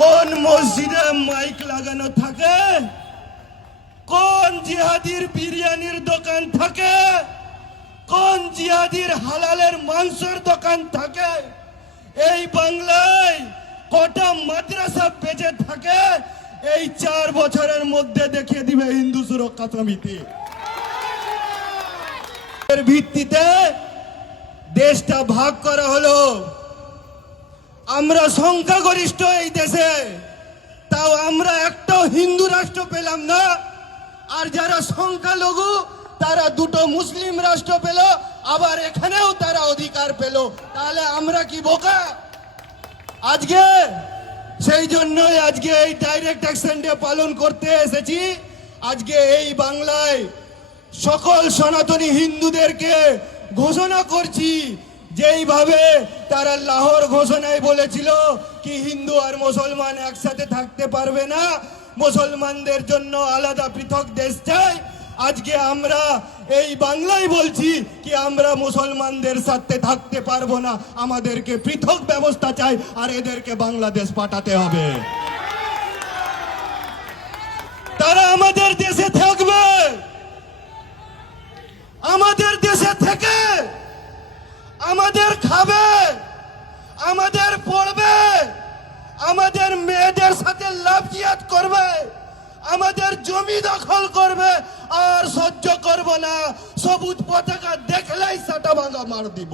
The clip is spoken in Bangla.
কোন মসজিদে মাইক লাগানো থাকে, কোন জিহাদির বিরিয়ানির দোকান থাকে, কোন জিহাদির হালালের মাংসের দোকান থাকে, এই বাংলায় কটা মাদ্রাসা বেঁচে থাকে, এই 4 বছরের মধ্যে দেখিয়ে দিবে হিন্দু সুরক্ষা সমিতি। এর ভিত্তিতে দেশটা ভাগ করা হলো। আমরা সংখ্যাগরিষ্ঠ এই দেশে, তাও আমরা একটাও হিন্দু রাষ্ট্র পেলাম না। আর যারা সংখ্যালঘু তারা দুটো মুসলিম রাষ্ট্র পেল, আবার এখানেও তারা অধিকার পেল। তাহলে আমরা কি বোকা? আজকে সেই জন্যই আজকে এই ডাইরেক্ট অ্যাকশন ডে পালন করতে এসেছি। আজকে এই বাংলায় সকল সনাতনী হিন্দুদেরকে ঘোষণা করছি, যেইভাবে তারা লাহোর ঘোষণায় বলেছিল কি হিন্দু আর মুসলমান একসাথে থাকতে পারবে না, মুসলমানদের জন্য আলাদা পৃথক দেশ চাই। আজকে আমরা এই বাংলায় বলছি কি আমরা মুসলমানদের সাথে থাকতে পারবো না, আমাদেরকে পৃথক ব্যবস্থা চাই আর এদেরকে বাংলাদেশ পাঠাতে হবে। তারা আমাদের দেশে থাকবে, আমাদের দেশে থেকে আমাদের খাবে, আমাদের পড়বে, আমাদের মেয়েদের সাথে লাভ জিয়াত করবে, আমাদের জমি দখল করবে। আর সহ্য করব না, সবুজ পতাকা দেখলেই সাটা ভাঙা মার দিব।